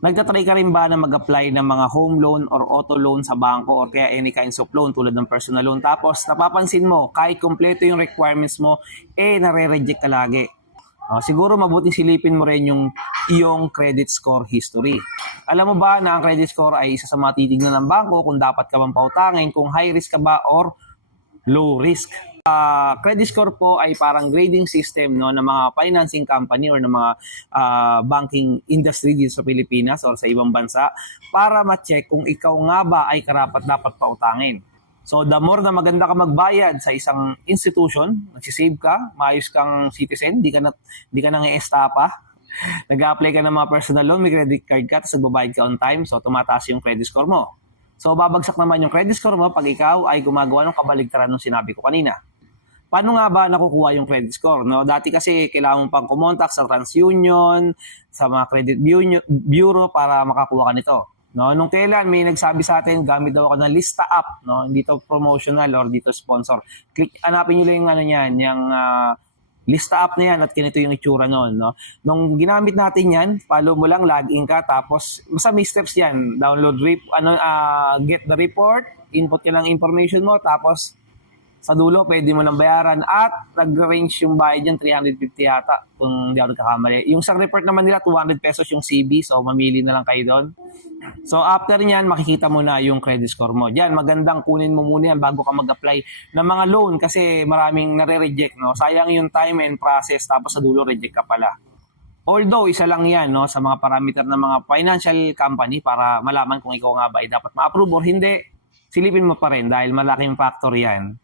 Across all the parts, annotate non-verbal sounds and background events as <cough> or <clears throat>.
Nagtatry ka rin ba na mag-apply ng mga home loan or auto loan sa bangko or kaya any kinds of loan tulad ng personal loan. Tapos napapansin mo, kahit kompleto yung requirements mo, eh nare-reject ka lagi. Ah, siguro mabuti silipin mo rin yung iyong credit score history. Alam mo ba na ang credit score ay isa sa mga titignan ng bangko kung dapat ka bang pautangin, kung high risk ka ba or low risk. Ah, credit score po ay parang grading system no ng mga financing company or ng mga ah, banking industry dito sa Pilipinas or sa ibang bansa para ma-check kung ikaw nga ba ay karapat dapat pautangin. So the more na maganda ka magbayad sa isang institution, nagsisave ka, maayos kang citizen, di ka na di ka nang estapa, <laughs> nag-apply ka ng mga personal loan, may credit card ka, tapos nagbabayad ka on time, so tumataas yung credit score mo. So babagsak naman yung credit score mo pag ikaw ay gumagawa ng kabaligtaran ng sinabi ko kanina. Paano nga ba nakukuha yung credit score? No? Dati kasi kailangan mo pang kumontak sa TransUnion, sa mga credit bu- bureau para makakuha ka nito. No, nung kailan may nagsabi sa atin, gamit daw ako ng Lista app, no? Hindi to promotional or dito sponsor. Click hanapin niyo lang yung ano niyan, yung ah, Lista app na yan at ganito yung itsura noon, no? Nung ginamit natin yan, follow mo lang, login ka, tapos basta may steps yan. Download, rep, ano, ah, get the report, input ka lang information mo, tapos sa dulo, pwede mo nang bayaran at nag-range yung bayad yan, 350 yata kung di ako nagkakamali. Yung isang report naman nila, 200 pesos yung CB, so mamili na lang kayo doon. So after nyan, makikita mo na yung credit score mo. Diyan, magandang kunin mo muna yan bago ka mag-apply ng mga loan kasi maraming nare-reject. No? Sayang yung time and process tapos sa dulo reject ka pala. Although, isa lang yan no, sa mga parameter ng mga financial company para malaman kung ikaw nga ba ay dapat ma-approve or hindi. Silipin mo pa rin dahil malaking factor yan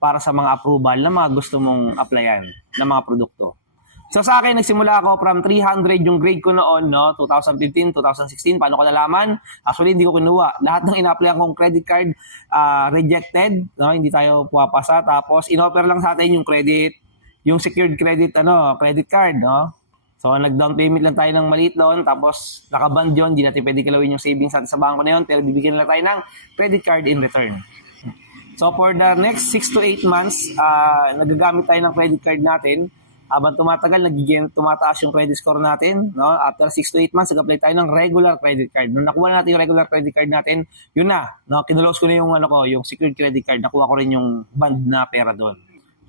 para sa mga approval na mga gusto mong applyan ng mga produkto. So sa akin, nagsimula ako from 300 yung grade ko noon, no? 2015, 2016. Paano ko nalaman? Actually, hindi ko kinuha. <laughs> Lahat ng ina-applyan kong credit card ah, rejected, no? Hindi tayo puwapasa. Tapos, inoffer lang sa atin yung credit, yung secured credit, ano, credit card, no? So, nag-down payment lang tayo ng maliit doon, tapos nakaband yun, hindi natin pwede galawin yung savings natin sa bangko na yun, pero bibigyan lang tayo ng credit card in return. So for the next 6 to 8 months, ah nagagamit tayo ng credit card natin. Habang tumatagal, nagiging tumataas yung credit score natin. No? After 6 to 8 months, nag-apply tayo ng regular credit card. Nung nakuha natin yung regular credit card natin, yun na. No? Kinulos ko na yung, ano ko, yung secured credit card. Nakuha ko rin yung band na pera doon.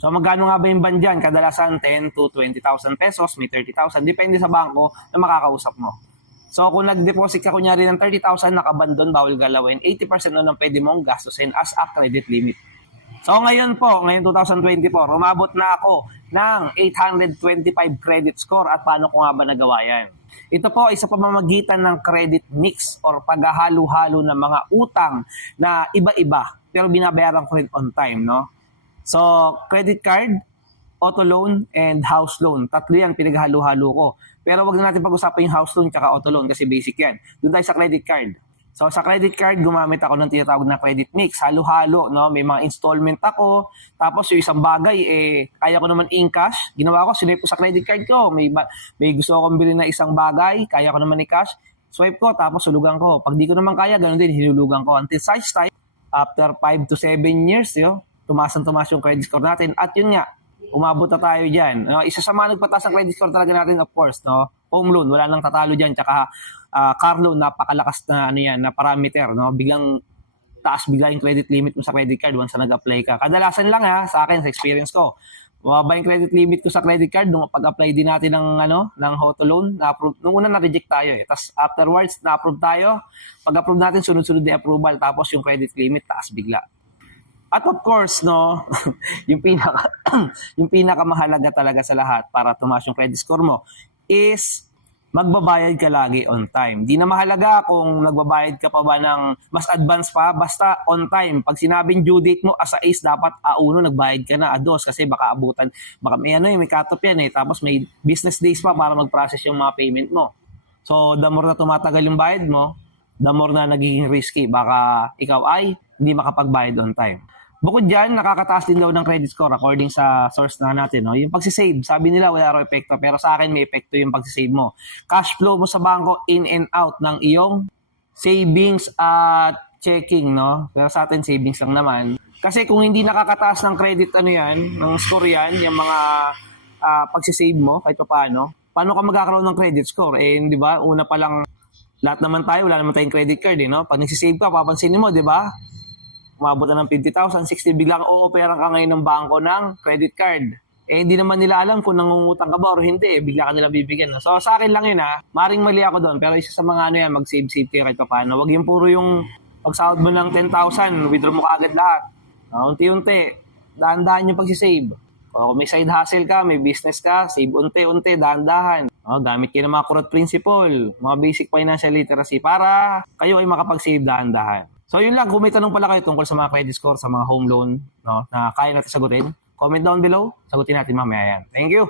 So magkano nga ba yung band dyan? Kadalasan 10 to 20,000 pesos, may 30,000. Depende sa bangko na makakausap mo. So kung nag-deposit ka kunyari ng 30,000 nakaband doon, bawal galawin, 80% nun ang pwede mong gastusin as a credit limit. So ngayon po, ngayon 2024, umabot na ako ng 825 credit score at paano ko nga ba nagawa yan? Ito po ay sa pamamagitan ng credit mix or paghahalo-halo ng mga utang na iba-iba pero binabayaran ko rin on time, no? So, credit card, auto loan, and house loan. Tatlo yan, pinaghalo-halo ko. Pero wag na natin pag-usapan yung house loan at auto loan kasi basic yan. Doon tayo sa credit card. So sa credit card, gumamit ako ng tinatawag na credit mix. Halo-halo, no? May mga installment ako. Tapos yung isang bagay, eh, kaya ko naman in-cash. Ginawa ko, swipe ko sa credit card ko. May, may gusto akong bilhin na isang bagay, kaya ko naman i-cash. Swipe ko, tapos sulugan ko. Pag di ko naman kaya, ganun din, hinulugan ko. Until size time, after 5 to 7 years, yo, tumaas ang tumaas yung credit score natin. At yun nga, umabot na tayo dyan. No, isa sa mga nagpataas ng credit score talaga natin, of course, no? Home loan, wala nang tatalo dyan. Tsaka ah, car loan, napakalakas na, ano yan, na parameter, no? Biglang taas bigla yung credit limit mo sa credit card once na nag-apply ka. Kadalasan lang ha, sa akin, sa experience ko. Bumaba yung credit limit ko sa credit card nung pag-apply din natin ng ano, ng auto loan, na-approve. Nung una na-reject tayo eh. Tapos afterwards, na-approve tayo. Pag-approve natin, sunod-sunod yung approval. Tapos yung credit limit, taas bigla. At of course, no, <laughs> yung pinaka <clears throat> yung pinakamahalaga talaga sa lahat para tumaas yung credit score mo is magbabayad ka lagi on time. Di na mahalaga kung nagbabayad ka pa ba ng mas advance pa, basta on time. Pag sinabing due date mo as a ace, dapat A1 nagbayad ka na, A2 kasi baka abutan, baka may ano eh, may cut-off yan eh, tapos may business days pa para mag-process yung mga payment mo. So, the more na tumatagal yung bayad mo, the more na nagiging risky. Baka ikaw ay hindi makapagbayad on time. Bukod dyan, nakakataas din daw ng credit score according sa source na natin. No? Yung pagsisave, sabi nila wala raw epekto, pero sa akin may epekto yung pagsisave mo. Cash flow mo sa bangko in and out ng iyong savings at checking, no? Pero sa atin, savings lang naman. Kasi kung hindi nakakataas ng credit, ano yan, ng score yan, yung mga ah, pagsisave mo, kahit pa paano, paano ka magkakaroon ng credit score? Eh, di ba, una pa lang lahat naman tayo, wala naman tayong credit card, eh, no? Pag nagsisave ka, papansinin mo, di ba? Umabot na ng 50,000, 60, biglang o-opera ka ngayon ng bangko ng credit card. Eh, hindi naman nila alam kung nangungutang ka ba or hindi. Eh, bigla ka nila bibigyan. So, sa akin lang yun, ha? Maring mali ako doon. Pero isa sa mga ano yan, mag-save-save kayo kahit pa paano. Huwag yung puro yung pagsahod mo ng 10,000, withdraw mo kaagad lahat. No, unti-unti. Dahan-dahan yung pagsisave. O, kung may side hustle ka, may business ka, save unti-unti, dahan-dahan. O, gamit kayo ng mga kurot principle, mga basic financial literacy para kayo ay makapag-save dahan-dahan. So yun lang, kung may tanong pala kayo tungkol sa mga credit score, sa mga home loan, no, na kaya natin sagutin, comment down below, sagutin natin mamaya yan. Thank you!